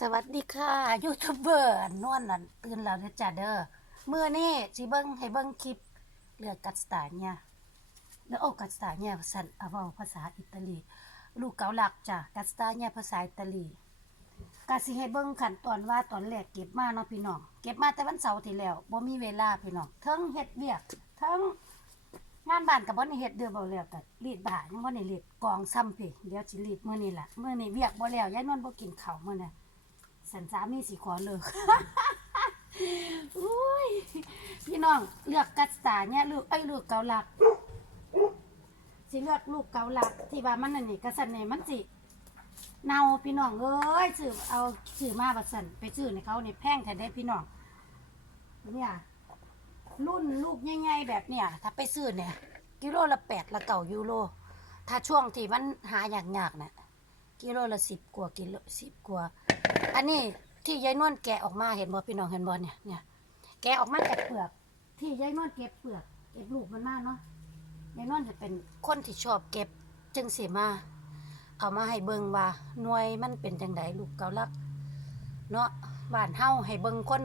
สวัสดีค่ะยูทูบเบอร์นวลนั่นตื่นแล้วเด้อจ้าเด้อเมื่อนี้สิเบิ่งให้เบิ่งคลิปเลือกกัสตาเนี่ยแล้วโอกัสตาเนี่ยสันเอาวาภาษาอิตาลี ลูกเกาหลักจ้ะกัสตาเนี่ยภาษาอิตาลีก็สิให้เบิ่งขั้นตอนว่าตอนแรกเก็บมาเนาะพี่น้องเก็บมาแต่วันเสาร์ที่แล้วบ่มีเวลาพี่น้องทั้งเฮ็ดเวียกทั้งงานบ้านก็บ่ได้เฮ็ดเด้อบ่แล้วก็รีดผ้ายังบ่ได้รีดกองซ้ำพี่เดี๋ยวสิรีดมื้อนี้ล่ะมื้อนี้เวียกบ่แล้วยายนวลบ่กินข้าวมื้อนี้ สันสามีสีขอเลิกอุ้ยพี่น้องเลือกกัสตาเนี่ยเลูกไอ้ยลูกเกาหลักสิเลือกลูกเกาหลักที่ว่ามันนั่นนี่กระสันนี่มันสิเนาพี่น้องเอ้ยซื้อเอาซื้อมาบัดสันไปซื้อในเขาเนี่แพงแท้ได้พี่น้องเนี่ยรุ่นลูกใหญ่ๆแบบเนี่ย ถ้าไปซื้อเนี่ย กิโลละแปดละเก่ายูโรถ้าช่วงที่มันหายากๆเนี่ยกิโลละสิบกว่ากิโลสิบกว่า อันนี้ที่ยายนวลแกะออกมาเห็นบ่พี่น้องเห็นบ่เนี่ยเนี่ยแกะออกมาจากเปลือก ที่ยายนวลเก็บเปลือกเก็บลูกมันมากเนาะยายนวลจะเป็นคนที่ชอบเก็บจึงสิมา เอามาให้เบิงว่าหน่วยมันเป็นจังไดลูกเกาลัก เนาะบ้านเฮาให้เบิงคน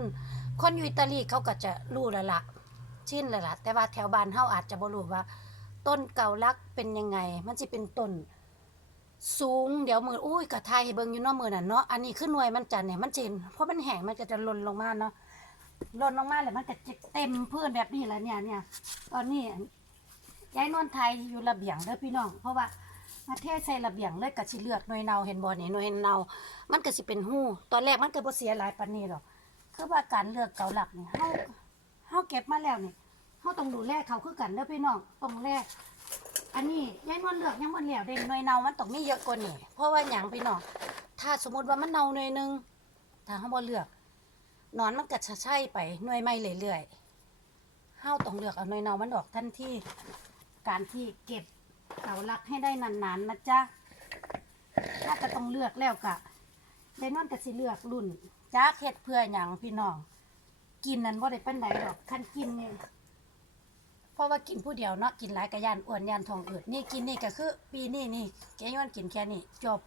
คนอยู่อิตาลีเขาก็จะรู้ล้วล่ะชินล้วล่ะแต่ว่าแถวบ้านเฮาอาจจะบ่รู้ว่า ต้นเกาลักเป็นยังไง มันสิเป็นต้น สูงเดี๋ยวมืออุ้ยกระทายให้เบิ่งอยู่เนาะมือน่ะเนาะอันนี้คือหน่วยมันจะเนี่ยมันจินเพราะมันแห้งมันก็จะหล่นลงมาเนาะหล่นลงมาแล้วมันก็จะเต็มพื้นแบบนี้แหละเนี่ยเนี่ยตอนนี้ยายนวลไทยอยู่ระเบียงเด้อพี่น้อง เพราะว่ามาเทศใส่ระเบียงเลยก็สิเลือกหน่วยเนาเห็นบ่นี่หน่วยเนามันก็สิเป็นหู้ตอนแรกมันก็บ่เสียหลายปานนี้หรอกคือว่าการเลือกเกาหลักนี่เฮาเฮาเก็บมาแล้วนี่เฮาต้องดูแลเขาคือกันเด้อพี่น้องต้องแล อันนี้ยายนวลเลือกยังมันแล้วเด้หน่วยเนามันต้องมีเยอะกว่านี้เพราะว่าหยังพี่น้องถ้าสมมติว่ามันเนาหน่วยหนึงถ้าเฮาบ่เลือกนอนมันก็จะใช่ไปหน่วยใหม่เรื่อยๆเฮาต้องเลือกเอาหน่วยเนามันออกทันทีการที่เก็บเสาหลักให้ได้นานๆนะจ๊ะถ้าก็ต้องเลือกแล้วก็ยายนวลก็สิเลือกรุ่นจ้าเฮ็ดเพื่อหยังพี่น้องกินนั้นบ่ได้ปานใดดอกคันกินนี่เพ ราะว่ากินผู้เดียวเนาะกินหลายกระยานอ้วนยานทองอืดนี่กินนี่ก็คือ ปีนี้นี่แกย้อนกินแค่นี้จบ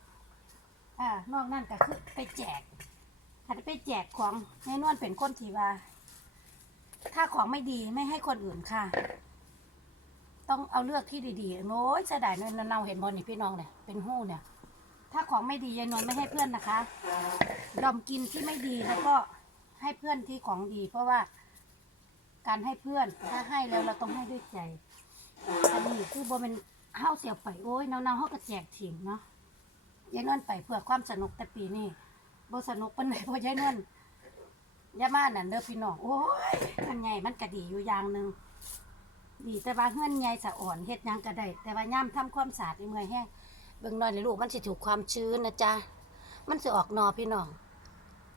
อ่านอกนั้นก็คือไปแจกถ้าไปแจกของแน่นวนเป็นคนที่ว่า ถ้าของไม่ดีไม่ให้คนอื่นค่ะ ต้องเอาเลือกที่ดีๆโน้ยเสียดายเนยเนาเห็นบอลนี่พี่น้องเนี่ยเป็นหู้เนี่ย ถ้าของไม่ดียายนวลไม่ให้เพื่อนนะคะยอมกินที่ไม่ดีแล้วก็ให้เพื่อนที่ของดี เพราะว่า การให้เพื่อน ถ้าให้แล้วเราต้องให้ด้วยใจอันนี้คือบ่เป็นเฮาเสียไปโอ้ยเนาๆเฮาก็แจกทิ้งเนาะยายนวลไปเพื่อความสนุกแต่ปีนี้บ่สนุกปานไหนเพราะยายนวลย่ามานั่นเด้อพี่น้องโอ้ยมันใหญ่มันก็ดีอยู่อย่างหนึงดีแต่ว่าเฮือนใหญ่สะอ่อนเฮ็ดหยังก็ได้แต่ว่ายามทำความสะอาดนี่เมื่อยแห้งเบิ่งหน่อยนี่ลูกมันสิถูกความชื้นนะจ๊ะมันสิออกนอพี่น้อง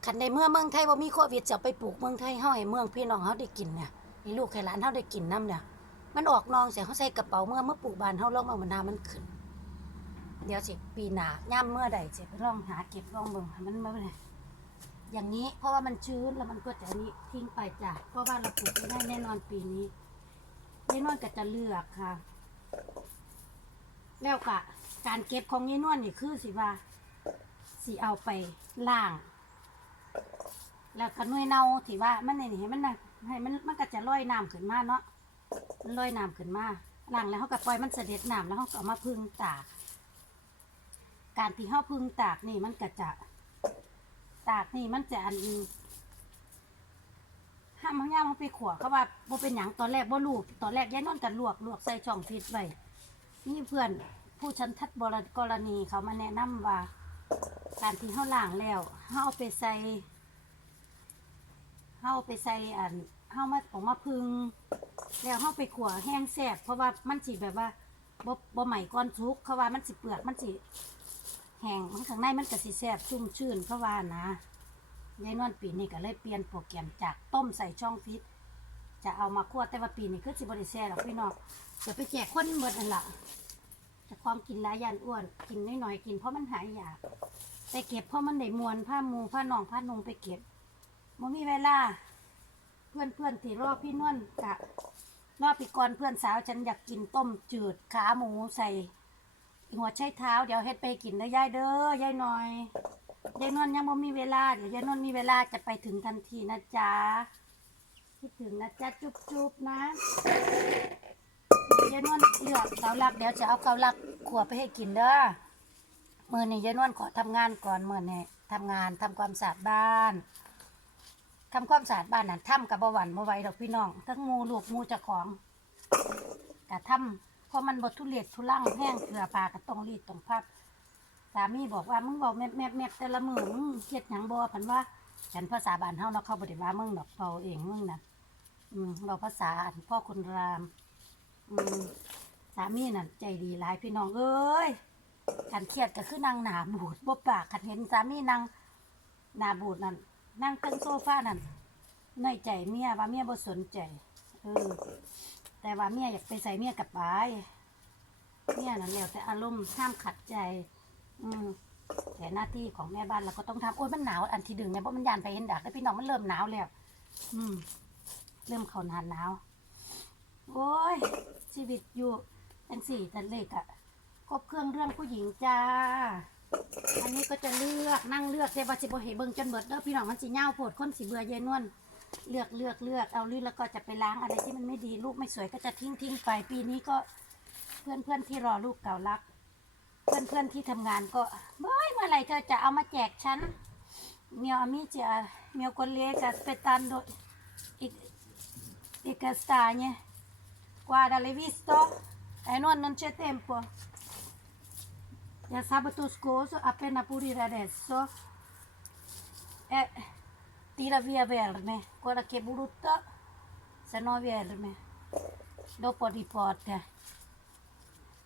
คันในเมื่อเมืองไทยบ่มีโควิดจะเอาไปปลูกเมืองไทยเฮาให้เมืองพี่น้องเฮาได้กินเนี่ยให้ลูกให้หลานเฮาได้กินน้ำเนี่ยมันออกนองเสียเขาใส่กระเป๋าเมื่อเมื่อปลูกบานเฮาลองเอามันนามันขึ้น เดี๋ยวสิปีหน้าย่ำเมื่อใดสิไปลองหาเก็บลองเบิ่งมันมาเลยอย่างนี้เพราะว่ามันชื้นแล้วมันก็จะนี่ทิ้งไปจ้ะเพราะว่าเราปลูกไม่ได้แน่นอนปีนี้แน่นอนก็จะเลือกค่ะ แล้วก็การเก็บของยายนวลนี่คือสิว่าสิเอาไปล่าง แล้วก็หน่วยเน่าที่ว่ามันนี่ให้มันนะให้มันมันก็จะลอยน้ำขึ้นมาเนาะมันลอยน้ำขึ้นมาล้างแล้วเขาก็ปล่อยมันเสด็จน้ำแล้วเขาก็เอามาพึ่งตาก การที่เขาพึ่งตากนี่มันก็จะตากนี่มันจะอันห้ามเขาย่ามเขาไปขวเขาว่าบ่เป็นหยังตอนแรกบ่ลูกตอนแรกยายนอนกันลวกลวกใส่ช่องฟิตไว้นี่เพื่อนผู้ชันทัดบรกรณีเขามาแนะนำว่า การที่เขาล้างแล้วเขาเอาไปใส่ เฮาไปใส่อันเฮามาออกมาพึ่งแล้วเฮาไปขัวแห้งแซ่บเพราะว่ามันสิแบบว่าบ่บ่ใหม่ก้อนทุกเขาว่ามันสิเปลือกมันสิแห้งมันข้างในมันก็สิแซ่บชุ่มชื่นเขาว่านะยายนวลปีนี้ก็เลยเปลี่ยนโปรแกรมจากต้มใส่ช่องฟิตจะเอามาคั่วแต่ว่าปีนี้คือสิบ่ได้แซ่หรอกพี่น้องจะไปแจกคนเหมดนั่นละจะความกินหลายยันอ้วน กินน้อยๆกินเพราะมันหายอยากไปเก็บเพราะมันได้มวนผ้ามูผ้าหนองผ้านุงไปเก็บ บ่มีเวลา เพื่อนเพื่อนที่รอพี่นวลกะรอพี่กรเพื่อนสาวฉันอยากกินต้มจืดขาหมูใส่หัวไชเท้าเดี๋ยวเฮ็ดไปกินเด้อยายเด้อยายหน่อยยายนวลยังบ่มีเวลาเดี๋ยวยายนวลมีเวลาจะไปถึงทันทีนะจ๊ะคิดถึงนะจ๊ะจุ๊บๆนะยายนวลเลือกเกาลักเดี๋ยวจะเอาเกาลักขัวไปให้กินเด้อมือนี้ยายนวลขอทำงานก่อนมือนี้ทำงานทำความสะอาดบ้าน ทำความสะอาดบ้านนั่นทำกับบ่หวันบ่ไหวดอกพี่น้องทั้งหมูลูกหมูเจ้าของกะทำเพราะมันบดทุเรศทุลังแห้งเกลือปลาก็ต้องรีดต้องพับสามีบอกว่ามึงบอกแมบแมบแมบแต่ละมือมึงเฮ็ดหยังบ่พันว่าฉันภาษาบ้านเฮาเนาะเขาบ่ได้ว่ามึงดอกเบาเองมึงน่ะอืมเราภาษาอันพ่อคุณราม อืมสามีน่ะใจดีหลายพี่น้องเอ้ยกันเครียดก็คือนางหนาบูดบ่ปากคันเห็นสามีนางหนาบูดนั่น นั่งเตึงโซฟานั่นน้อยใจเมียว่าเมียบ่สนใจเออแต่ว่าเมียอยากไปใส่เมียกับไปเมียน่ะแล้วแต่อารมณ์ห้ามขัดใจ อืมแต่หน้าที่ของแม่บ้านเราก็ต้องทำโอ้ยมันหนาวอันที่ดึงเนี่ยเพราะมันยานไปเห็นดักแล้วพี่น้องมันเริ่มหนาวแล้ว อืม เริ่มเขาหนานหนาวโอ้ยชีวิตอยู่จังสี่แต่เล็กอะครบเครื่องเรื่องผู้หญิงจ้า อันนี้ก็จะเลือกนั่งเลือกแต่ว่าสิบ่ให้เบิ่งจนเบิดเด้อพี่น้องมันสิเหย้าโพดคนสิเบื่อเย็นนวลเลือกเลือกเลือกเอาลือแล้วก็จะไปล้างอะไรที่มันไม่ดีลูกไม่สวยก็จะทิ้งทิ้งไปปีนี้ก็เพื่อนเพื่อนที่รอลูกเก่ารัก เพื่อนเพื่อนที่ทำงานก็เมื่อเมื่อไหร่เธอจะเอามาแจกฉัน mio amici eh, mio collega aspettando i, i castagne guarda l'hai visto? eh no non c'è tempo da sabato scorso appena pulire adesso eh, tira via verme guarda che brutto se no verme dopo riporta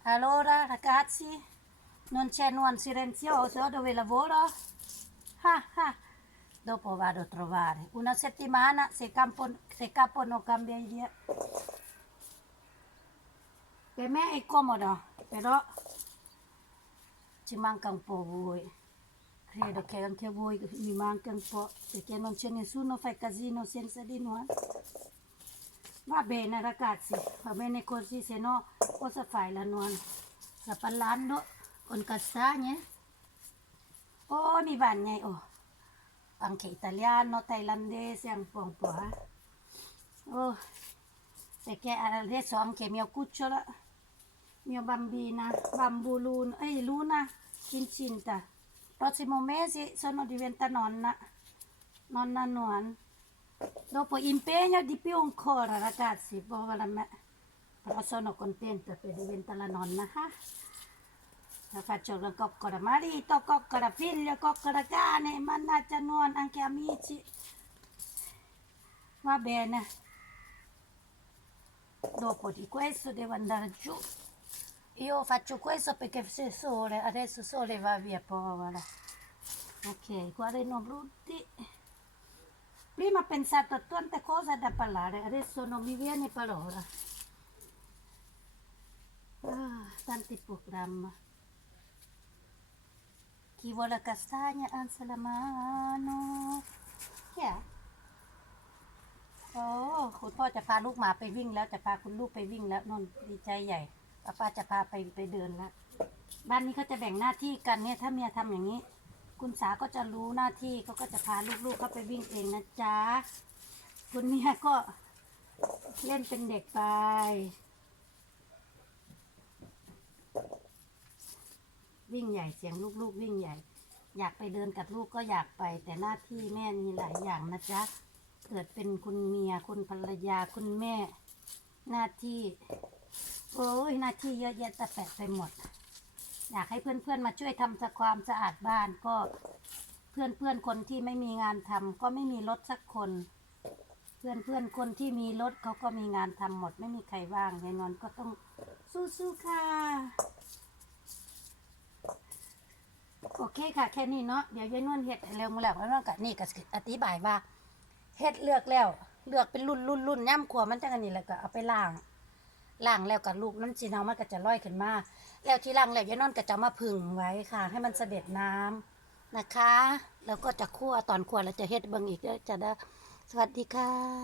allora ragazzi non c'è nuon silenzioso dove lavoro? Ah, ah. Dopo vado a trovare. Una settimana se, campo, se capo non cambia idea. Per me è comodo, però ci manca un po' voi. Credo che anche a voi mi manca un po', perché non c'è nessuno fa casino senza di noi. Va bene ragazzi, va bene così, se no cosa fai la nuova? Sta parlando con castagne? Oh, mi bagna, oh. Anche italiano, thailandese, un po' un po', eh. Oh, perché adesso anche mio cucciolo, mio bambina, bambu luna, eh, luna incinta. Prossimo mese sono diventa nonna, nonna Nuan. Dopo impegno di più ancora, ragazzi, povera me. Però sono contenta per diventare la nonna, eh. La faccio la coccora marito, coccora figlio, coccora cane, mannaggia non, anche amici. Va bene. Dopo di questo devo andare giù Io faccio questo perché c'è sole, adesso sole va via, povera. Ok, guardino brutti. Prima ho pensato a tante cose da parlare, adesso non mi viene parola. Ah, tanti programmi. Chi vuole castagna alza la mano. Chi è? โอ้คุณพ่อจะพาลูกหมาไปวิ่งแล้วจะพาคุณลูกไปวิ่งแล้วนนดีใจใหญ่ ป้าป้าจะพาไปไปเดินล้วบ้านนี้เขาจะแบ่งหน้าที่กันเนี่ยถ้าเมียทำอย่างนี้ คุณสาก็จะรู้หน้าที่เขาก็จะพาลูกๆเขาไปวิ่งเองนะจ๊ะคุณเมียก็เล่นเป็นเด็กไป วิ่งใหญ่เสียงลูกๆวิ่งใหญ่ อยากไปเดินกับลูกก็อยากไป แต่หน้าที่แม่มีหลายอย่างนะจ๊ะเกิดเป็นคุณเมียคุณภรรยาคุณแม่หน้าที่ โอ้ยหน้าที่เยอะแยะต่แปะไปหมด อยากให้เพื่อนๆมาช่วยทำความสะอาดบ้านก็เพื่อนๆคนที่ไม่มีงานทำก็ไม่มีรถสักคน เพื่อนๆคนที่มีรถเขาก็มีงานทำหมด ไม่มีใครว่างยายนอนก็ต้องสู้ๆค่ะโอเคค่ะแค่นี้เนาะเดี๋ยวยายนวลเฮ็ดเร็วมาแล้วแล้วก็นี่ก็อธิบายว่าเฮ็ดเลือกแล้ว เลือกเป็นรุ่นรุ่นรุ่นย่ำขวมันจังอันนี้แล้วก็เอาไปล้าง ล่างแล้วกับลูกน้ำจีนเอามันก็จะลอยขึ้นมา แล้วที่ล่างแล้วยายนอนก็จะมาผึ่งไว้ค่ะ ให้มันเสด็จน้ำนะคะ แล้วก็จะคั่วตอนคั่วแล้วจะเฮ็ดเบิ่งอีกเด้อจะได้สวัสดีค่ะ